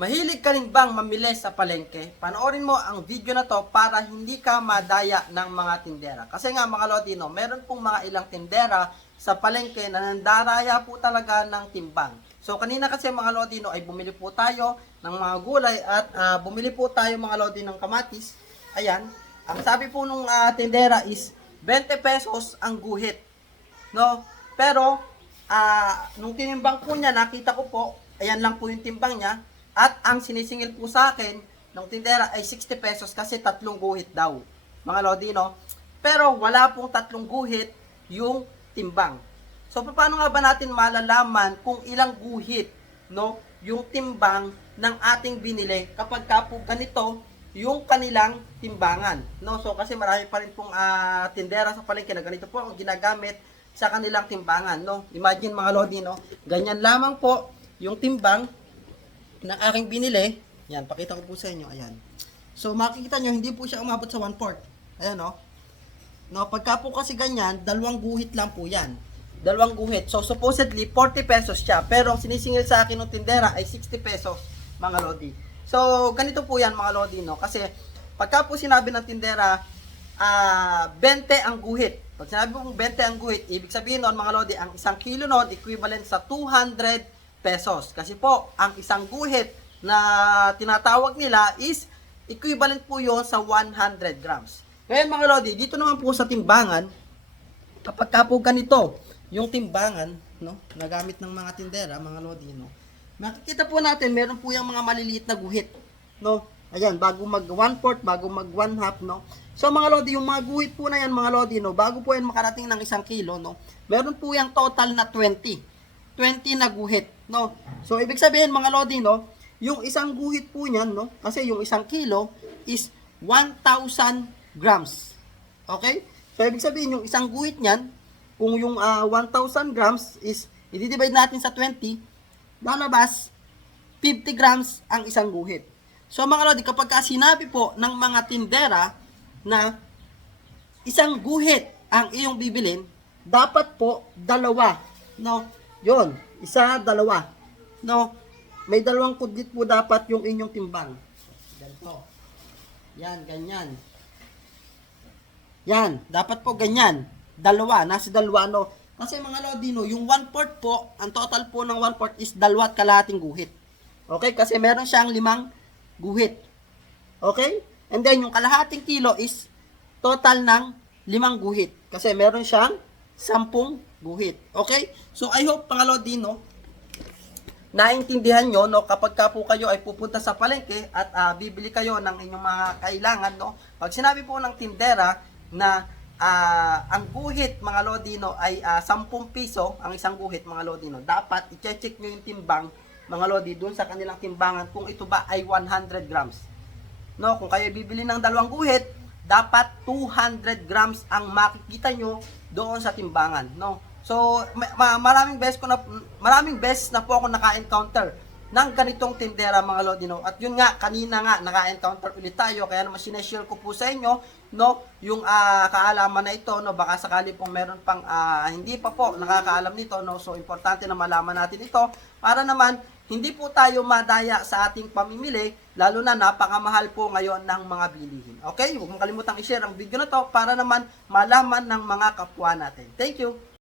Mahilig ka rin bang mamili sa palengke? Panoorin mo ang video na to para hindi ka madaya ng mga tindera. Kasi nga mga Lodino, meron pong mga ilang tindera sa palengke na nandaraya po talaga ng timbang. So kanina kasi mga Lodino ay bumili po tayo ng mga gulay at ah, bumili po tayo mga Lodi ng kamatis. Ayan, ang sabi po nung ah, tindera is 20 pesos ang guhit. No? Pero, ah, nung tinimbang po niya, nakita ko po, ayan lang po yung timbang niya. At ang sinisingil po sa akin, ng tindera ay 60 pesos kasi tatlong guhit daw. Mga Lodi, no? Pero wala pong tatlong guhit yung timbang. So, paano nga ba natin malalaman kung ilang guhit, no? Yung timbang ng ating binili kapag ka po ganito yung kanilang timbangan. No? So kasi marami pa rin pong ah, tindera sa palengke na ganito po ang ginagamit sa kanilang timbangan. No? Imagine mga lodi, no? ganyan lamang po yung timbang ng aking binili. Yan, pakita ko po sa inyo. Ayan. So makikita nyo, hindi po siya umabot sa 1 fourth. Ayan, no? No, pagka po kasi ganyan, dalawang guhit lang po yan. Dalawang guhit. So, supposedly, 40 pesos siya. Pero, ang sinisingil sa akin ng tindera ay 60 pesos, mga lodi. So, ganito po yan, mga lodi, no? Kasi, pagka po sinabi ng tindera, ah 20 ang guhit. Pag sinabi pong 20 ang guhit, ibig sabihin noon, mga lodi, ang isang kilo noon, equivalent sa 200 pesos. Kasi po, ang isang guhit na tinatawag nila is equivalent po yon sa 100 grams. Ngayon mga Lodi, dito naman po sa timbangan, kapag ka po ganito, yung timbangan, no, nagamit ng mga tindera, mga Lodi, no, makikita po natin, meron po yung mga maliliit na guhit, no, ayan, bago mag 1 fourth, bago mag 1 half, no, so mga Lodi, yung mga guhit po na yan, mga Lodi, no, bago po yan makarating ng isang kilo, no, meron po yung total na 20, 20 na guhit, no, so ibig sabihin, mga Lodi, no, yung isang guhit po niyan, no, kasi yung isang kilo is 1,000 grams. Okay? So, ibig sabihin, yung isang guhit niyan, kung yung ah, 1,000 grams is, i-divide natin sa 20, lalabas 50 grams ang isang guhit. So, mga lodi, kapag ka sinabi po ng mga tindera na isang guhit ang iyong bibilin, dapat po dalawa. No? Yon, isa, dalawa. No? May dalawang kudlit po dapat yung inyong timbang. Ganito. Yan, ganyan. Yan, dapat po ganyan. Dalawa, nasa dalawa no. Kasi mga Lodino, yung 1 fourth po, ang total po ng 1 fourth is dalawa at kalahating guhit. Okay? Kasi meron siyang limang guhit. Okay? And then, yung kalahating kilo is total ng limang guhit. Kasi meron siyang sampung guhit. Okay? So, I hope mga Lodino, naintindihan nyo, no, kapag ka po kayo ay pupunta sa palengke at ah, bibili kayo ng inyong mga kailangan, no, pag sinabi po ng tindera na ah, ang guhit, mga lodino, ay ah, 10 piso, ang isang guhit, mga lodino, dapat i-check nyo yung timbang, mga lodi, dun sa kanilang timbangan, kung ito ba ay 100 grams. No, kung kayo bibili ng dalawang guhit, dapat 200 grams ang makikita nyo doon sa timbangan, no? So, ma- ma- maraming beses ko na maraming beses na po ako naka-encounter ng ganitong tindera mga lodi no. At yun nga kanina nga naka-encounter ulit tayo kaya naman sineshare ko po sa inyo no yung ah, kaalaman na ito no baka sakali pong meron pang ah, hindi pa po nakakaalam nito no. So importante na malaman natin ito para naman hindi po tayo madaya sa ating pamimili lalo na napakamahal po ngayon ng mga bilihin. Okay? Huwag mong kalimutang i-share ang video na to para naman malaman ng mga kapwa natin. Thank you.